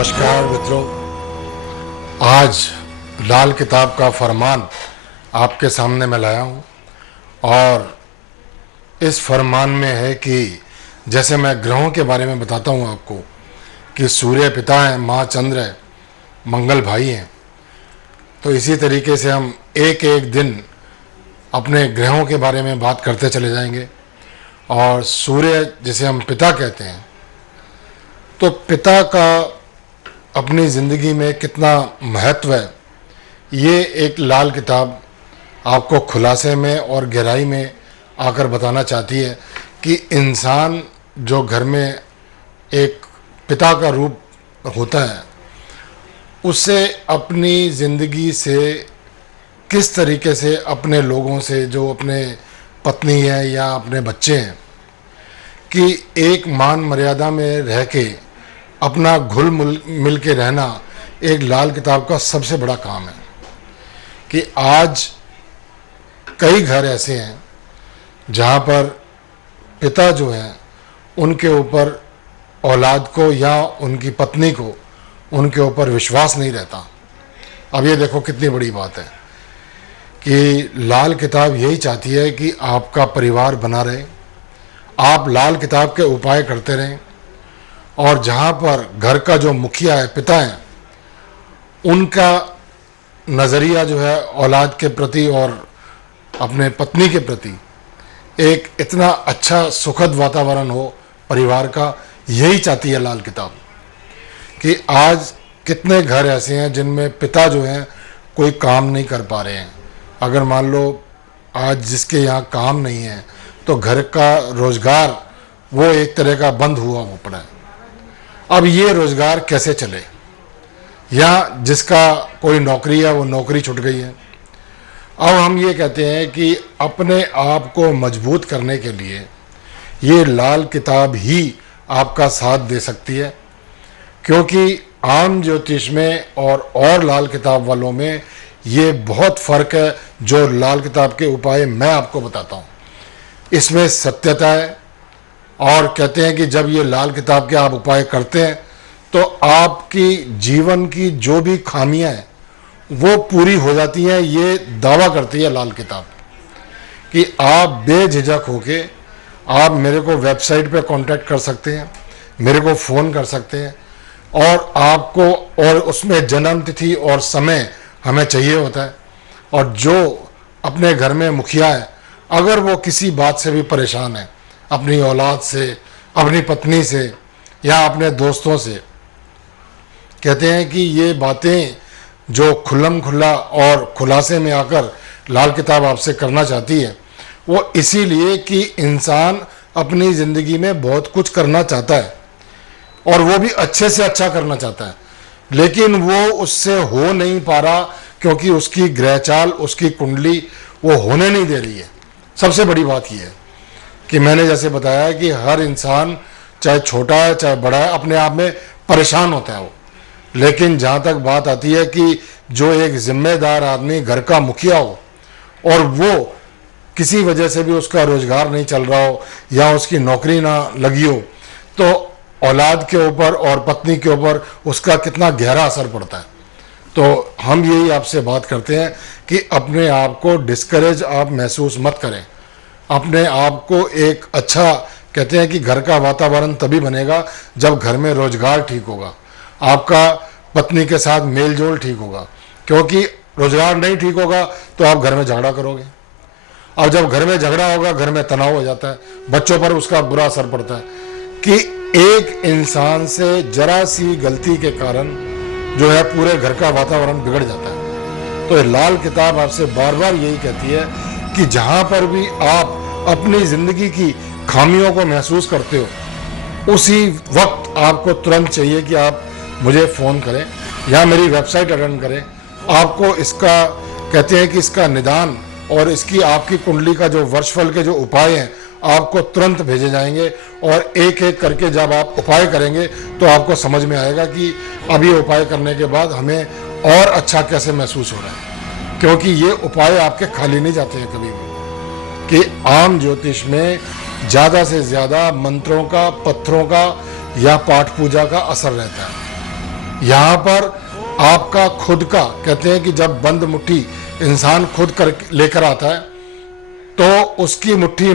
नमस्कार मित्रों, आज लाल किताब का फरमान आपके सामने मैं लाया हूँ। और इस फरमान में है कि जैसे मैं ग्रहों के बारे में बताता हूँ आपको कि सूर्य पिता हैं, माँ चंद्र है, मंगल भाई हैं, तो इसी तरीके से हम एक एक दिन अपने ग्रहों के बारे में बात करते चले जाएंगे। और सूर्य जिसे हम पिता कहते हैं, तो पिता का अपनी ज़िंदगी में कितना महत्व है, ये एक लाल किताब आपको खुलासे में और गहराई में आकर बताना चाहती है कि इंसान जो घर में एक पिता का रूप होता है, उससे अपनी ज़िंदगी से किस तरीके से अपने लोगों से, जो अपने पत्नी है या अपने बच्चे हैं, कि एक मान मर्यादा में रह के अपना घुल मिल के रहना एक लाल किताब का सबसे बड़ा काम है। कि आज कई घर ऐसे हैं जहाँ पर पिता जो हैं उनके ऊपर औलाद को या उनकी पत्नी को उनके ऊपर विश्वास नहीं रहता। अब ये देखो कितनी बड़ी बात है कि लाल किताब यही चाहती है कि आपका परिवार बना रहे, आप लाल किताब के उपाय करते रहें, और जहाँ पर घर का जो मुखिया है, पिता है, उनका नज़रिया जो है औलाद के प्रति और अपने पत्नी के प्रति एक इतना अच्छा सुखद वातावरण हो परिवार का, यही चाहती है लाल किताब। कि आज कितने घर ऐसे हैं जिनमें पिता जो हैं कोई काम नहीं कर पा रहे हैं। अगर मान लो आज जिसके यहाँ काम नहीं है तो घर का रोज़गार वो एक तरह का बंद हुआ वो पड़ा है। अब ये रोज़गार कैसे चले, या जिसका कोई नौकरी है वो नौकरी छूट गई है। अब हम ये कहते हैं कि अपने आप को मजबूत करने के लिए ये लाल किताब ही आपका साथ दे सकती है, क्योंकि आम ज्योतिष में और लाल किताब वालों में ये बहुत फ़र्क है। जो लाल किताब के उपाय मैं आपको बताता हूँ, इसमें सत्यता है। और कहते हैं कि जब ये लाल किताब के आप उपाय करते हैं तो आपकी जीवन की जो भी खामियां हैं वो पूरी हो जाती हैं। ये दावा करती है लाल किताब कि आप बेझिझक होके आप मेरे को वेबसाइट पे कांटेक्ट कर सकते हैं, मेरे को फ़ोन कर सकते हैं, और आपको और उसमें जन्म तिथि और समय हमें चाहिए होता है। और जो अपने घर में मुखिया है, अगर वो किसी बात से भी परेशान है, अपनी औलाद से, अपनी पत्नी से या अपने दोस्तों से, कहते हैं कि ये बातें जो खुल्लम खुल्ला और खुलासे में आकर लाल किताब आपसे करना चाहती है, वो इसीलिए कि इंसान अपनी ज़िंदगी में बहुत कुछ करना चाहता है और वो भी अच्छे से अच्छा करना चाहता है, लेकिन वो उससे हो नहीं पा रहा क्योंकि उसकी ग्रहचाल, उसकी कुंडली वो होने नहीं दे रही है। सबसे बड़ी बात यह है कि मैंने जैसे बताया कि हर इंसान चाहे छोटा है चाहे बड़ा है, अपने आप में परेशान होता है वो। लेकिन जहाँ तक बात आती है कि जो एक जिम्मेदार आदमी घर का मुखिया हो और वो किसी वजह से भी उसका रोज़गार नहीं चल रहा हो या उसकी नौकरी ना लगी हो, तो औलाद के ऊपर और पत्नी के ऊपर उसका कितना गहरा असर पड़ता है। तो हम यही आपसे बात करते हैं कि अपने आप को डिस्करेज आप महसूस मत करें। अपने आप को एक अच्छा, कहते हैं कि घर का वातावरण तभी बनेगा जब घर में रोज़गार ठीक होगा, आपका पत्नी के साथ मेल जोल ठीक होगा। क्योंकि रोज़गार नहीं ठीक होगा तो आप घर में झगड़ा करोगे, और जब घर में झगड़ा होगा घर में तनाव हो जाता है, बच्चों पर उसका बुरा असर पड़ता है। कि एक इंसान से जरा सी गलती के कारण जो है पूरे घर का वातावरण बिगड़ जाता है। तो लाल किताब आपसे बार बार यही कहती है कि जहाँ पर भी आप अपनी ज़िंदगी की खामियों को महसूस करते हो, उसी वक्त आपको तुरंत चाहिए कि आप मुझे फ़ोन करें या मेरी वेबसाइट अटेंड करें। आपको इसका, कहते हैं कि इसका निदान और इसकी आपकी कुंडली का जो वर्षफल के जो उपाय हैं आपको तुरंत भेजे जाएंगे। और एक एक करके जब आप उपाय करेंगे तो आपको समझ में आएगा कि अब ये उपाय करने के बाद हमें और अच्छा कैसे महसूस हो रहा है। क्योंकि ये उपाय आपके खाली नहीं जाते हैं कभी भी। कि आम ज्योतिष में ज़्यादा से ज़्यादा मंत्रों का, पत्थरों का या पाठ पूजा का असर रहता है। यहाँ पर आपका खुद का, कहते हैं कि जब बंद मुट्ठी इंसान खुद कर लेकर आता है तो उसकी मुट्ठी में